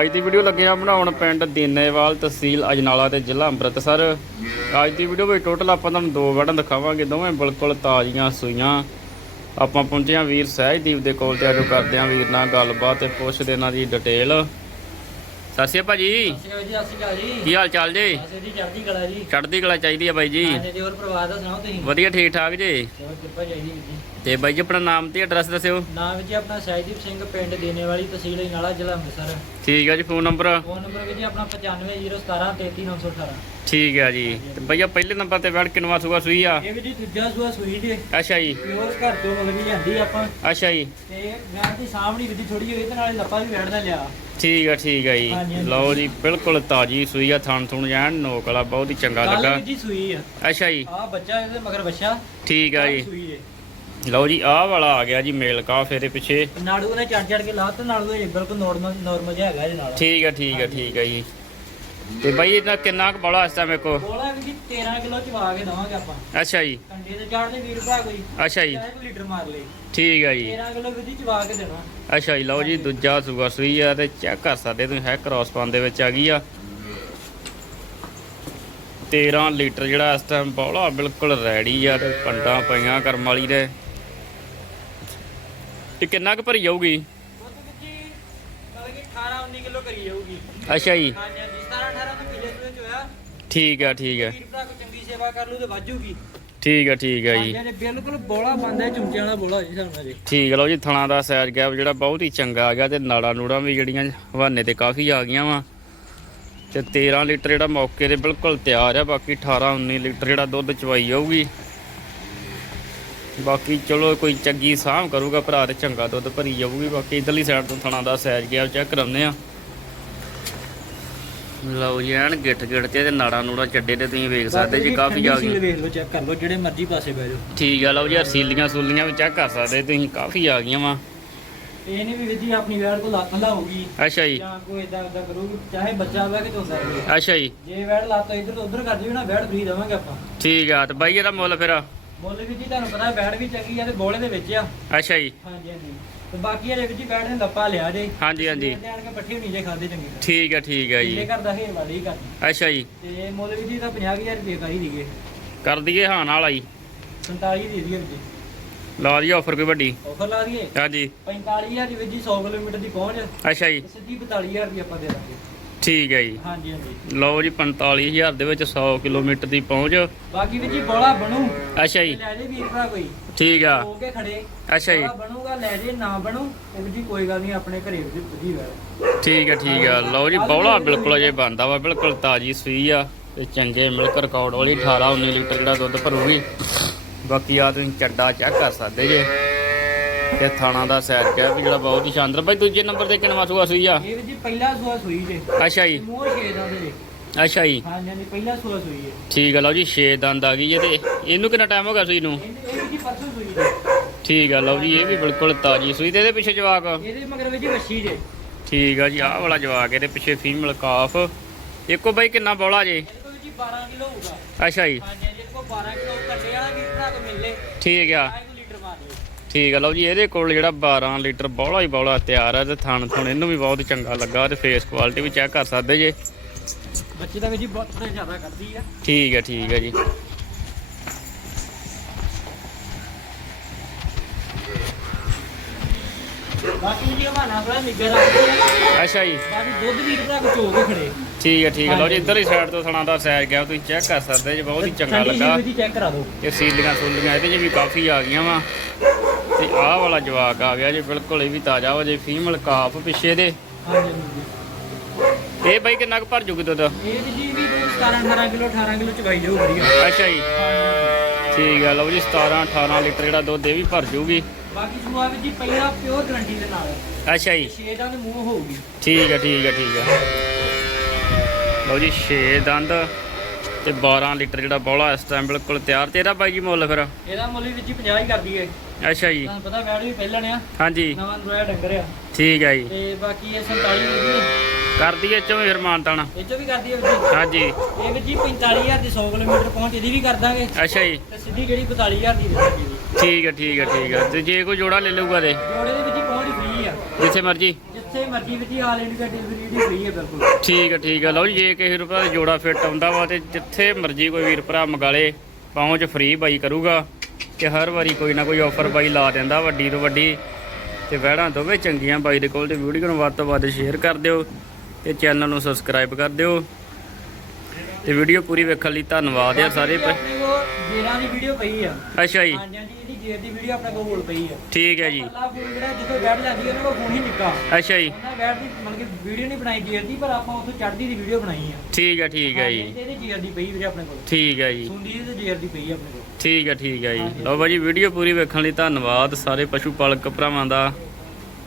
ਅੱਜ ਦੀ ਵੀਡੀਓ ਲੱਗੇ ਆ ਬਣਾਉਣ ਪਿੰਡ ਦੀਨੇਵਾਲ ਤਹਿਸੀਲ ਅਜਨਾਲਾ ਤੇ ਜ਼ਿਲ੍ਹਾ ਅੰਮ੍ਰਿਤਸਰ। ਅੱਜ ਦੀ ਵੀਡੀਓ ਵਿੱਚ ਟੋਟਲ ਆਪਾਂ ਤੁਹਾਨੂੰ ਦੋ ਵੜਨ ਦਿਖਾਵਾਂਗੇ ਦੋਵੇਂ ਬਿਲਕੁਲ ਤਾਜ਼ੀਆਂ ਸੂਈਆਂ। ਆਪਾਂ ਪਹੁੰਚੇ ਹਾਂ ਵੀਰ ਸਹਿਜਦੀਪ ਦੇ ਕੋਲ ਤੇ ਆਜੋ ਕਰਦੇ ਹਾਂ ਵੀਰ ਨਾਲ ਗੱਲਬਾਤ ਤੇ ਪੁੱਛਦੇ ਇਹਨਾਂ ਦੀ ਡਿਟੇਲ ਸਤਿ ਸ਼੍ਰੀ ਅਕਾਲ ਜੀ ਕਾ ਹਾਲ ਚਾਲ ਜੀ? ਚੜ੍ਹਦੀ ਕਲਾ ਜੀ। ਚੜ੍ਹਦੀ ਕਲਾ ਚਾਹੀਦੀ ਆ ਬਾਈ ਜੀ। ਵਧੀਆ ਠੀਕ ਠਾਕ ਜੀ। ਤੇ ਬਾਈ ਜੀ ਆਪਣਾ ਨਾਮ ਤੇ ਐਡਰੈਸ ਦੱਸਿਓ। ਨਾਮ ਜੀ ਆਪਣਾ ਸਹਿਜਦੀਪ ਸਿੰਘ ਪਿੰਡ ਦੇਣੇ ਵਾਲੀ ਤਹਿਸੀਲ ਇਨਾਲਾ ਜ਼ਿਲ੍ਹਾ ਅੰਮ੍ਰਿਤਸਰ। ਠੀਕ ਹੈ ਜੀ ਫੋਨ ਨੰਬਰ ਫੋਨ ਨੰਬਰ ਵੀ ਜੀ ਆਪਣਾ 9501733918 ਠੀਕ ਹੈ ਜੀ। ਤੇ ਭਈਆ ਪਹਿਲੇ ਨੰਬਰ ਤੇ ਵੜ ਕਿਨਵਾ ਸੂਆ ਸੂਈ ਆ। ਇਹ ਵੀ ਜੀ ਦੂਜਾ ਸੂਆ ਸੂਈ ਜੀ। ਅੱਛਾ ਜੀ। ਪਿਓਰ ਘਰ ਤੋਂ ਮਗਰ ਵੀ ਜਾਂਦੀ ਆਪਾਂ। ਅੱਛਾ ਜੀ। ਤੇ ਵੈਣ ਦੀ ਸਾਹਮਣੀ ਵੀ ਥੋੜੀ ਹੋਈ ਤੇ ਨਾਲੇ ਲੱਪਾ ਵੀ ਵੈਣ ਦਾ ਲਿਆ। ਠੀਕ ਆ ਠੀਕ ਆ ਜੀ। ਲਓ ਜੀ ਬਿਲਕੁਲ ਤਾਜੀ ਸੂਈ ਆ ਥਣ ਥੁਣ ਜਾਣ ਨੋਕ ਵਾਲਾ ਬਹੁਤ ਹੀ ਚੰਗਾ ਲੱਗਾ। ਜੀ ਸੂਈ ਆ। ਅੱਛਾ ਜੀ। ਆ ਬੱਚਾ ਇਹਦੇ ਮਗਰ ਬੱਚਾ ਠੀਕ ਆ ਜੀ। ਸੂਈ ਹੈ ਲਓ ਜੀ ਆਹ ਵਾਲਾ ਆ ਗਿਆ ਜੀ ਮੇਲ ਕਾਫ ਇਹਦੇ ਪਿੱਛੇ। ਨਾੜੂ ਨੇ ਚੜ ਚੜ ਕੇ ਲਾਤ ਨਾੜੂ ਇਹ ਬਿਲਕੁਲ ਨਾਰਮਲ ਨਾਰਮਲ ਜਿਹਾ ਹੈਗਾ ਇਹਦੇ ਨਾਲ। ਠੀਕ ਆ ਠੀਕ ਆ ਠੀਕ ਆ ਜੀ। ਤੇ ਬਾਈ ਇਹਦਾ ਕਿੰਨਾ ਕੁ ਬੜਾ ਇਸ ਟਾਈਮ ਵੇਖੋ ਬੋਲਾ ਵੀ ਜੀ 13 ਕਿਲੋ ਚਵਾ ਕੇ ਦਵਾਂਗੇ ਆਪਾਂ। ਅੱਛਾ ਜੀ। ਕੰਡੇ ਤੇ ਚਾੜਦੇ ਵੀਰ ਭਰਾ ਕੋਈ ਅੱਛਾ ਜੀ। ਲੀਟਰ ਮਾਰ ਲੇ। ਠੀਕ ਆ ਜੀ। 13 ਕਿਲੋ ਵੀ ਜੀ ਚਵਾ ਕੇ ਦੇਣਾ ਅੱਛਾ ਜੀ ਲਓ ਜੀ ਦੂਜਾ ਸੂਆ ਸੂਈ ਆ ਤੇ ਚੈੱਕ ਕਰ ਸਕਦੇ ਤੁਸੀਂ ਹੈ ਕ੍ਰਾਸ ਪਾਨ ਦੇ ਵਿੱਚ ਆ ਗਈ ਆ। 13 ਲੀਟਰ ਜਿਹੜਾ ਇਸ ਟਾਈਮ ਬੋਲਾ ਬਿਲਕੁਲ ਰੈਡੀ ਆ ਤੇ ਪੰਡਾਂ ਪਈਆਂ ਕਰਮ ਵਾਲੀ ਦੇ। ਤੇ ਕਿੰਨਾ ਕੁ ਭਰੀ ਜਾਊਗੀ? ਦੁੱਧ ਵਿੱਚ ਜੀ ਮਤਲਬ ਕਿ 18 19 ਕਿਲੋ ਕਰੀ ਜਾਊਗੀ। ਅੱਛਾ ਜੀ। ਹਾਂਜੀ ਹਾਂਜੀ 17 18 ਨੂੰ ਪਿਛਲੇ ਸੂਏ ਚ ਹੋਇਆ। ਠੀਕ ਆ ਠੀਕ ਆ। ਵੀਰ ਭਰਾ ਕੋਈ ਚੰਗੀ ਸੇਵਾ ਕਰ ਲੂ ਤੇ ਵਾਜੂਗੀ ਠੀਕ ਆ ਠੀਕ ਆ ਜੀ। ਹਾਂਜੀ ਬਿਲਕੁਲ ਬੋਲਾ ਬੰਦਾ ਚੁੰਚੇ ਵਾਲਾ ਬੋਲਾ ਜੀ ਸਾਨੂੰ ਜੀ। ਠੀਕ ਆ ਲਓ ਜੀ ਥਣਾ ਦਾ ਸਾਈਜ਼ ਗੈਪ ਜਿਹੜਾ ਬਹੁਤ ਹੀ ਚੰਗਾ ਆ ਗਿਆ ਤੇ ਨਾੜਾ ਨੂੜਾਂ ਵੀ ਜਿਹੜੀਆਂ ਹਵਾਨੇ ਤੇ ਕਾਫੀ ਆ ਗਈਆਂ ਵਾ। ਤੇ 13 ਲੀਟਰ ਜਿਹੜਾ ਮੌਕੇ ਤੇ ਬਿਲਕੁਲ ਤਿਆਰ ਆ ਬਾਕੀ 18 19 ਲੀਟਰ ਜਿਹੜਾ ਦੁੱਧ ਚਵਾਈ ਜਾਊਗੀ। ਬਾਕੀ ਚਲੋ ਕੋਈ ਚੰਗੀ ਸਾਂਭ ਕਰੂਗਾ ਭਰਾ ਤੇ ਚੰਗਾ ਦੁੱਧ ਭਰੀ ਜਾਊਗੀ ਬਾਕੀ ਇਧਰਲੀ ਸਾਈਡ ਤੋਂ ਥਣਾ ਦਾ ਸਾਈਜ਼ ਗੈਪ ਚੈੱਕ ਕਰਾਉਂਦੇ ਆ ਲਓ ਜੀ ਐਨ ਗਿੱਠ ਗਿੱਠ ਤੇ ਤੇ ਨਾੜਾ ਨੂੜਾ ਚੱਡੇ ਤੇ ਤੁਸੀਂ ਵੇਖ ਸਕਦੇ ਜੀ ਕਾਫੀ ਆ ਗਈਆਂ ਵੇਖ ਲਓ ਚੈੱਕ ਕਰ ਲਓ ਜਿਹੜੇ ਮਰਜ਼ੀ ਪਾਸੇ ਬਹਿ ਜਾਓ। ਠੀਕ ਆ ਲਓ ਜੀ ਸੀਲੀਆਂ ਸੂਲੀਆਂ ਵੀ ਚੈੱਕ ਕਰ ਸਕਦੇ ਤੁਸੀਂ ਕਾਫੀ ਆ ਗਈਆਂ ਵਾ। ਇਹ ਨਹੀਂ ਵੀ ਵਿਧੀ ਆਪਣੀ ਵੈੜ ਕੋਲ ਲੱਤ ਲਾਊਗੀ ਅੱਛਾ ਜੀ। ਜਾਂ ਕੋਈ ਇਦਾਂ ਇਦਾਂ ਕਰੂਗੀ ਚਾਹੇ ਬੱਚਾ ਬਹਿ ਕੇ ਧੋਂਦਾ ਰਹੇ। ਅੱਛਾ ਜੀ। ਜੇ ਵੈੜ ਲੱਤ ਇੱਧਰ ਤੋਂ ਉੱਧਰ ਕਰ ਦੇਵੇ ਨਾ ਵੈੜ ਫਰੀ ਦੇਵਾਂਗੇ ਆਪਾਂ। ਠੀਕ ਆ ਤੇ ਬਾਈ ਇਹਦਾ ਮੁੱਲ ਫਿਰ? ਮੁੱਲ ਵੀ ਜੀ ਤੁਹਾਨੂੰ ਪਤਾ ਵੈੜ ਵੀ ਚੰਗੀ ਆ ਤੇ ਬੋਲੇ ਦੇ ਵਿੱਚ ਆ। ਅੱਛਾ ਜੀ। ਹਾਂਜੀ ਹਾਂਜੀ। ਤੇ ਬਾਕੀ ਇਹਦੇ ਵਿੱਚ ਵੈੜ ਨੇ ਲੱਪਾ ਲਿਆ ਜੇ। ਹਾਂਜੀ ਹਾਂਜੀ। ਲੈਣ ਕੇ ਪੱਠੀ ਹੋਣੀ ਜੇ ਖਾਦੇ ਚੰਗੀ ਤਰ੍ਹਾਂ ਠੀਕ ਆ ਠੀਕ ਆ ਇਹ ਜੀ ਕਰਦਾ ਹੈ ਵਾਲੀ ਕਰ। ਅੱਛਾ ਜੀ। ਤੇ ਮੁੱਲ ਵੀ ਜੀ ਤਾਂ 50000 ਰੁਪਏ ਕਰੀ ਦੀਗੇ ਕਰ ਦਈਏ ਹਾਂ ਨਾਲ ਆਈ 47 ਦੇ ਦਈਏ ਜੀ ਲਾ ਦਈਏ ਆਫਰ ਕੋਈ ਵੱਡੀ। ਆਫਰ ਲਾ ਦਈਏ। ਹਾਂਜੀ। 45000 ਦੀ ਵਿੱਚ ਜੀ 100 ਕਿਲੋਮੀਟਰ ਦੀ ਪਹੁੰਚ। ਅੱਛਾ ਜੀ। ਸਿੱਧੀ 42000 ਰੁਪਏ ਆਪਾਂ ਦੇ ਦਾਂਗੇ। ਠੀਕ ਹੈ ਜੀ। ਹਾਂਜੀ ਹਾਂਜੀ। ਲਓ ਜੀ 45000 ਦੇ ਵਿੱਚ 100 ਕਿਲੋਮੀਟਰ ਦੀ ਪਹੁੰਚ। ਬਾਕੀ ਵੀ ਜੀ ਬੋਲਾ ਬਣੂ। ਅੱਛਾ ਜੀ। ਲੈ ਜੇ ਵੀਰ ਭਰਾ ਕੋਈ। ਠੀਕ ਆ। ਹੋ ਕੇ ਖੜੇ। ਅੱਛਾ ਜੀ। ਬਣੂਗਾ ਲੈ ਜੇ ਨਾ ਬਣੂ ਉਹ ਵੀ ਜੀ ਕੋਈ ਗੱਲ ਨਹੀਂ ਆਪਣੇ ਘਰੇ ਵੀ ਵਧੀ ਵੈਲ ਠੀਕ ਆ ਠੀਕ ਆ। ਲਓ ਜੀ ਬੌਲਾ ਬਿਲਕੁਲ ਅਜੇ ਬੰਦਾ ਵਾ ਬਿਲਕੁਲ ਤਾਜੀ ਸੂਈ ਆ ਤੇ ਚੰਗੇ ਮਿਲਕ ਰਿਕਾਰਡ ਵਾਲੀ 18 19 ਲੀਟਰ ਜਿਹੜਾ ਦੁੱਧ ਭਰੂਗੀ। ਬਾਕੀ ਆ ਤੁਸੀਂ ਚੱਡਾ ਚੈੱਕ ਕਰ ਸਕਦੇ ਜੇ। ਤੇ ਥਾਣਾ ਦਾ ਸੈਰ ਕਿਹਾ ਵੀ ਜਿਹੜਾ ਬਹੁਤ ਹੀ ਸ਼ਾਨਦਾਰ। ਬਾਈ ਦੂਜੇ ਨੰਬਰ ਤੇ ਕਿੰਨਵਾ ਸੂਆ ਸੂਈ ਆ? ਇਹ ਵੀ ਜੀ ਪਹਿਲਾ ਸੂਆ ਸੂਈ ਜੇ। ਅੱਛਾ ਜੀ। ਮੂੰਹ ਛੇ ਦਾ ਦੇ ਅੱਛਾ ਜੀ। ਹਾਂਜੀ ਹਾਂਜੀ ਪਹਿਲਾ ਸੂਆ ਸੂਈ ਹੈ ਠੀਕ ਆ ਲਓ ਜੀ 6 ਦੰਦ ਆ ਗਈ ਜੇ ਤੇ ਇਹਨੂੰ ਕਿੰਨਾ ਟਾਈਮ ਹੋ ਗਿਆ ਸੂਈ ਨੂੰ? ਇਹ ਵੀ ਜੀ ਪਰਸੋਂ ਸੂਈ ਜੇ। ਠੀਕ ਆ ਲਓ ਜੀ ਇਹ ਵੀ ਬਿਲਕੁਲ ਤਾਜੀ ਸੂਈ ਤੇ ਇਹਦੇ ਪਿੱਛੇ ਜਵਾਕ? ਇਹਦੇ ਮਗਰ ਵੀ ਜੀ ਵੱਛੀ ਜੇ। ਠੀਕ ਆ ਜੀ ਆਹ ਵਾਲਾ ਜਵਾਕ ਇਹਦੇ ਪਿੱਛੇ ਫੀਮੇਲ ਕਾਫ ਇੱਕੋ ਬਾਈ ਕਿੰਨਾ ਬੌਲਾ ਜੇ? ਇਹਦੇ ਕੋਲ ਵੀ ਜੀ 12 ਕਿਲੋ ਹੋਊਗਾ। ਅੱਛਾ ਜੀ। ਹਾਂਜੀ ਹਾਂਜੀ ਇਹਦੇ ਕੋਲ 12 ਕਿਲੋ ਕੱਟੇ ਵਾਲਾ ਵੀ ਭਰਾ ਕੋ ਮਿਲੇ ਠੀਕ ਆ ਆਏ ਕੋ ਲੀਟਰ ਮਾਰ ਲਿਓ ਠੀਕ ਆ ਲਓ ਜੀ ਇਹਦੇ ਕੋਲ ਜਿਹੜਾ 12 ਲੀਟਰ ਬੌਲਾ ਹੀ ਬੌਲਾ ਤਿਆਰ ਆ ਤੇ ਥਣ ਥਣ ਇਹਨੂੰ ਵੀ ਬਹੁਤ ਚੰਗਾ ਲੱਗਾ ਤੇ ਫੇਸ ਕੁਆਲਿਟੀ ਵੀ ਚੈੱਕ ਕਰ ਸਕਦੇ ਜੇ। ਬੱਚੇ ਦਾ ਵੀ ਜੀ ਬਹੁਤ ਥੋੜਾ ਜ਼ਿਆਦਾ ਕਰਦੀ ਆ। ਠੀਕ ਆ ਠੀਕ ਆ ਜੀ। ਬਾਕੀ ਜੀ ਹਵਾਨਾ ਥੋੜਾ ਨਿੱਘਾ ਰੱਖਦੇ ਆ ਅੱਛਾ ਜੀ। ਬਾਕੀ ਦੁੱਧ ਵੀਰ ਭਰਾ ਕੋ ਚੋ ਕੇ ਖੜੇ। ਠੀਕ ਆ ਠੀਕ ਆ ਲਓ ਜੀ ਇੱਧਰ ਹੀ ਸਾਈਡ ਤੋਂ ਥਣਾ ਦਾ ਸਾਈਜ਼ ਗਿਆ ਤੁਸੀਂ ਚੈੱਕ ਕਰ ਸਕਦੇ ਜੇ ਬਹੁਤ ਹੀ ਚੰਗਾ ਲੱਗਾ। ਚੈੱਕ ਕਰਾ ਦਿਓ। ਤੇ ਸੀਲੀਆਂ ਸੂਲੀਆਂ ਇਹਦੇ 'ਚ ਵੀ ਕਾਫੀ ਆ ਗਈਆਂ ਵਾ। ਤੇ ਆਹ ਵਾਲਾ ਜਵਾਕ ਆ ਗਿਆ ਜੀ ਬਿਲਕੁਲ ਇਹ ਵੀ ਤਾਜ਼ਾ ਵਾ ਜੇ ਫੀਮੇਲ ਕਾਫ ਪਿੱਛੇ ਦੇ। ਹਾਂਜੀ ਇਹ ਬਾਈ ਕਿੰਨਾ ਕੁ ਭਰ ਜੂਗੀ ਦੁੱਧ? ਇਹ ਜੀ ਵੀ 17 18 ਕਿਲੋ 18 ਕਿਲੋ ਚਵਾਈ ਜਾਊ ਵਧੀਆ ਅੱਛਾ ਜੀ। ਠੀਕ ਆ ਲਓ ਜੀ 17 18 ਲੀਟਰ ਜਿਹੜਾ ਦੁੱਧ ਇਹ ਵੀ ਭਰ ਜੂਗੀ। ਬਾਕੀ ਸੂਆ ਵੀ ਜੀ ਪਹਿਲਾ ਪਿਓਰ ਗਰੰਟੀ ਦੇ ਨਾਲ। ਅੱਛਾ ਜੀ। ਛੇ ਦਾ ਦੇ ਮੂੰਹ ਹੋਊਗੀ। ਠੀਕ ਆ ਠੀਕ ਆ ਠੀਕ ਆ। ਲਓ ਜੀ 6 ਦੰਦ। ਤੇ 12 ਲੀਟਰ ਜਿਹੜਾ ਬੋਲਾ ਇਸ ਟਾਈਮ ਬਿਲਕੁਲ ਤਿਆਰ। ਤੇ ਇਹਦਾ ਬਾਈ ਜੀ ਮੁੱਲ ਫਿਰ? ਇਹਦਾ ਮੁੱਲ ਵੀ ਜੀ 50 ਹੀ ਕਰਦੀ ਹੈ ਅੱਛਾ ਜੀ। ਤੁਹਾਨੂੰ ਪਤਾ ਵੈੜ ਵੀ ਪਹਿਲਣ ਆ। ਹਾਂਜੀ। ਨਵਾਂ ਨਵਾਂ ਡੰਗਰ ਆ। ਠੀਕ ਆ ਜੀ। ਤੇ ਬਾਕੀ ਇਹ 47 ਦੀ ਵੀ ਕਰ ਦਈਏ ਚੋਂ ਫਿਰ ਮਾਨਤਾਣਾ ਇਹ ਚੋਂ ਵੀ ਕਰਦੀ ਹੈ ਵੀਰ ਜੀ। ਹਾਂਜੀ। ਇਹ ਵੀ ਜੀ 45000 ਦੀ 100 ਕਿਲੋਮੀਟਰ ਪਹੁੰਚ ਇਹਦੀ ਵੀ ਕਰ ਦਾਂਗੇ। ਅੱਛਾ ਜੀ। ਤੇ ਸਿੱਧੀ ਜਿਹੜੀ 42000 ਦੀ ਦੇ ਦਾਂਗੇ। ਜੀ ਠੀਕ ਆ ਠੀਕ ਆ ਠੀਕ ਆ। ਤੇ ਜੇ ਕੋਈ ਜੋੜਾ ਲੈ ਲਊਗਾ ਤੇ? ਜੋੜੇ ਦੇ ਵਿੱਚ ਹੀ ਪਹੁੰਚ ਫ੍ਰੀ ਆ। ਜਿੱਥੇ ਮਰਜ਼ੀ। ਜਿੱਥੇ ਮਰਜ਼ੀ ਵਿੱਚ ਆਲ ਇੰਡੀਆ ਡਿਲੀਵਰੀ ਦੀ ਫ੍ਰੀ ਹੈ ਬਿਲਕੁਲ। ਠੀਕ ਹੈ ਠੀਕ ਹੈ ਲਓ ਜੀ, ਜੇ ਕਿਸੇ ਰੁਪਏ ਦਾ ਜੋੜਾ ਫਿੱਟ ਆਉਂਦਾ ਵਾ ਤੇ ਜਿੱਥੇ ਮਰਜ਼ੀ ਕੋਈ ਵੀਰ ਭਰਾ ਮੰਗਾਲੇ ਪਹੁੰਚ ਫ੍ਰੀ ਬਾਈ ਕਰੂਗਾ ਤੇ ਹਰ ਵਾਰੀ ਕੋਈ ਨਾ ਕੋਈ ਆਫਰ ਬਾਈ ਲਾ ਦਿੰਦਾ ਵੱਡੀ ਤੋਂ ਵੱਡੀ। ਤੇ ਵਹਿੜਾਂ ਦੋਵੇਂ ਚੰਗੀਆਂ ਬਾਈ ਦੇ ਕੋਲ ਤੇ ਵੀਡੀਓ ਨੂੰ ਵੱਧ ਤੋਂ ਵੱਧ ਸ਼ੇਅਰ ਕਰ ਦਿਓ ਤੇ ਚੈਨਲ ਨੂੰ ਸਬਸਕ੍ਰਾਈਬ ਕਰ ਦਿਓ। ਤੇ ਵੀਡੀਓ ਪੂਰੀ ਵੇਖਣ ਲਈ ਧੰਨਵਾਦ ਆ ਸਾਰੇ ਆਪਣੇ ਕੋਲ ਜੇਰਾਂ ਦੀ ਵੀਡੀਓ ਪਈ ਆ। ਅੱਛਾ ਜੀ। ਹਾਂਜੀ ਹਾਂਜੀ ਇਹਦੀ ਜੇਰ ਦੀ ਵੀਡੀਓ ਆਪਣੇ ਕੋਲ ਪਈ ਆ। ਠੀਕ ਹੈ ਜੀ। ਅੱਲਾ ਫੋਨ ਜਿਹੜਾ ਜਦੋਂ ਬੈਠ ਲੈਂਦੀ ਉਹਨਾਂ ਕੋਲ ਫੋਨ ਹੀ ਨਿੱਕਾ। ਅੱਛਾ ਜੀ। ਉਹਨਾਂ ਬੈਠ ਦੀ ਮਤਲਬ ਕਿ ਵੀਡੀਓ ਨਹੀਂ ਬਣਾਈ ਜੇਰ ਦੀ ਪਰ ਆਪਾਂ ਉੱਥੋਂ ਚੜ੍ਹਦੀ ਦੀ ਵੀਡੀਓ ਬਣਾਈ ਆ। ਠੀਕ ਹੈ ਠੀਕ ਹੈ ਜੀ। ਇਹਦੀ ਜੇਰ ਦੀ ਪਈ ਵੀਰੇ ਆਪਣੇ ਕੋਲ। ਠੀਕ ਹੈ ਜੀ। ਸੁੰਦੀ ਦੀ ਤੇ ਜੇਰ ਦੀ ਪਈ ਆ ਆਪਣੇ ਕੋਲ। ਠੀਕ ਹੈ ਠੀਕ ਹੈ ਜੀ। ਲਓ ਬਾਈ ਜੀ ਵੀਡੀਓ ਪੂਰੀ ਵੇਖਣ ਲਈ ਧੰਨਵਾਦ ਸਾਰੇ ਪਸ਼ੂ ਪਾਲਕ ਭਰਾਵਾਂ ਦਾ।